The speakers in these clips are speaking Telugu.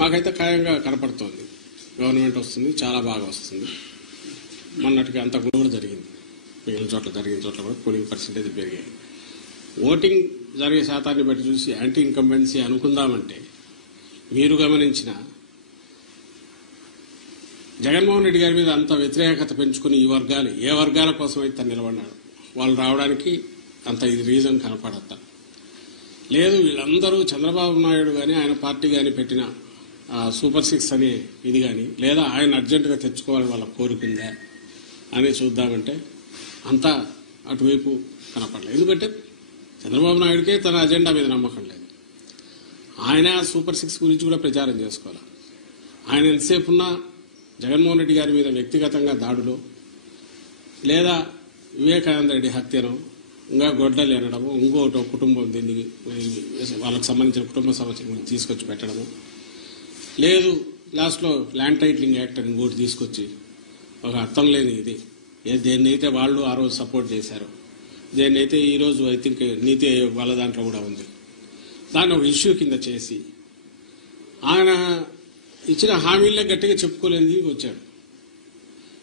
మాకైతే ఖాయంగా కనపడుతోంది. గవర్నమెంట్ వస్తుంది, చాలా బాగా వస్తుంది. మొన్నటికి అంత కూడా జరిగింది, మిగిలిన చోట్ల జరిగిన చోట్ల కూడా పోలింగ్ పర్సెంటేజ్ పెరిగాయి. ఓటింగ్ జరిగే శాతాన్ని బట్టి చూసి యాంటీ ఇన్కంబెన్సీ అనుకుందామంటే మీరు గమనించిన జగన్మోహన్ రెడ్డి గారి మీద అంత వ్యతిరేకత పెంచుకుని ఈ వర్గాలు ఏ వర్గాల కోసం అయితే నిలబడ్డాడు వాళ్ళు రావడానికి అంత ఇది రీజన్ కనపడతా లేదు. వీళ్ళందరూ చంద్రబాబు నాయుడు కానీ ఆయన పార్టీ కానీ పెట్టిన సూపర్ 6 అనే ఇది కానీ లేదా ఆయన అర్జెంటుగా తెచ్చుకోవాలని వాళ్ళ కోరికుందా అని చూద్దామంటే అంతా అటువైపు కనపడలేదు. ఎందుకంటే చంద్రబాబు నాయుడికే తన అజెండా మీద నమ్మకం లేదు. ఆయన సూపర్ 6 గురించి కూడా ప్రచారం చేసుకోవాలి. ఆయన ఎంతసేపు ఉన్నా జగన్మోహన్ రెడ్డి గారి మీద వ్యక్తిగతంగా దాడులు లేదా వివేకానంద రెడ్డి హత్యను ఇంకా గొడ్డలు ఎనడము ఇంకోటో కుటుంబం దీనికి వాళ్ళకి సంబంధించిన కుటుంబ సమస్యలు తీసుకొచ్చి పెట్టడము లేదు లాస్ట్లో ల్యాండ్ టైటిలింగ్ యాక్ట్ అని ఇంకోటి తీసుకొచ్చి ఒక అర్థం లేని ఇది దేన్నైతే వాళ్ళు ఆ రోజు సపోర్ట్ చేశారు దేన్నైతే ఈరోజు ఐ థింక్ నీతి ఆయోగ్ వాళ్ళ దాంట్లో కూడా ఉంది దాన్ని ఒక ఇష్యూ కింద చేసి ఆయన ఇచ్చిన హామీలే గట్టిగా చెప్పుకోలేని వచ్చాడు.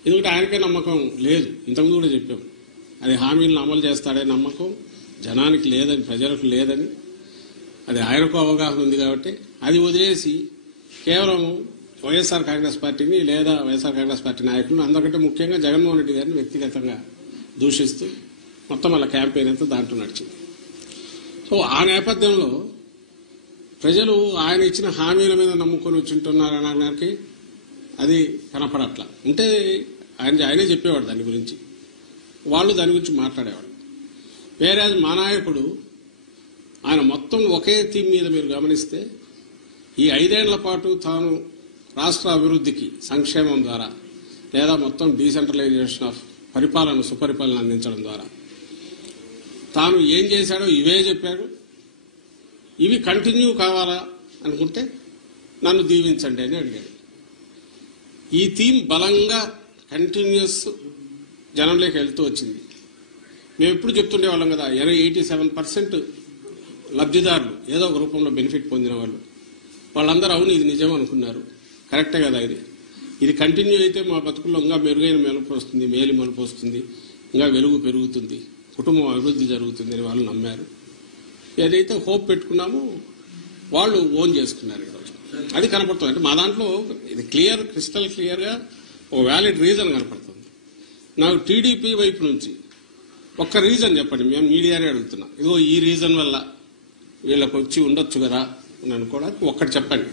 ఎందుకంటే ఆయనకే నమ్మకం లేదు. ఇంతకుముందు కూడా చెప్పాం అది హామీలను అమలు చేస్తాడే నమ్మకం జనానికి లేదని ప్రజలకు లేదని అది ఆయనకు అవగాహన ఉంది కాబట్టి అది వదిలేసి కేవలం వైఎస్ఆర్ కాంగ్రెస్ పార్టీని లేదా వైఎస్ఆర్ కాంగ్రెస్ పార్టీ నాయకులను అందరికంటే ముఖ్యంగా జగన్మోహన్ రెడ్డి గారిని వ్యక్తిగతంగా దూషిస్తూ మొత్తం వాళ్ళ క్యాంపెయిన్ అంతా దాంట్లో నడిచింది. సో ఆ నేపథ్యంలో ప్రజలు ఆయన ఇచ్చిన హామీల మీద నమ్ముకొని వచ్చింటున్నారనడానికి అది కనపడట్లా. ఉంటే ఆయనే చెప్పేవాడు దాని గురించి, వాళ్ళు దాని గురించి మాట్లాడేవాడు. వేరే మా నాయకుడు ఆయన మొత్తం ఒకే థీమ్ మీద మీరు గమనిస్తే ఈ 5 ఏళ్ల పాటు తాను రాష్ట్ర అభివృద్ధికి సంక్షేమం ద్వారా లేదా మొత్తం డీసెంట్రలైజేషన్ ఆఫ్ పరిపాలన సుపరిపాలన అందించడం ద్వారా తాను ఏం చేశాడో ఇవే చెప్పాడు. ఇవి కంటిన్యూ కావాలా అనుకుంటే నన్ను దీవించండి అని అడిగాడు. ఈ థీమ్ బలంగా కంటిన్యూస్ జనంలోకి వెళ్తూ వచ్చింది. మేము ఎప్పుడు చెప్తుండేవాళ్ళం కదా 87% లబ్ధిదారులు ఏదో ఒక రూపంలో బెనిఫిట్ పొందిన వాళ్ళందరూ అవును ఇది నిజం అనుకున్నారు. కరెక్టే కదా, ఇది కంటిన్యూ అయితే మా బతుకుల్లో ఇంకా మెరుగైన మెలుపు వస్తుంది, మేలు మలుపు వస్తుంది, ఇంకా వెలుగు పెరుగుతుంది, కుటుంబం అభివృద్ధి జరుగుతుంది అని వాళ్ళు నమ్మారు. ఏదైతే హోప్ పెట్టుకున్నామో వాళ్ళు ఓన్ చేసుకున్నారు ఈరోజు. అది కనపడుతుంది. అంటే మా దాంట్లో ఇది క్రిస్టల్ క్లియర్గా ఒక వ్యాలిడ్ రీజన్ కనపడుతుంది. నాకు టీడీపీ వైపు నుంచి ఒక్క రీజన్ చెప్పండి, మేము మీడియానే అడుగుతున్నాం, ఇదిగో ఈ రీజన్ వల్ల వీళ్ళకి వచ్చి ఉండొచ్చు కదా అని అనుకోవడానికి ఒక్కటి చెప్పండి.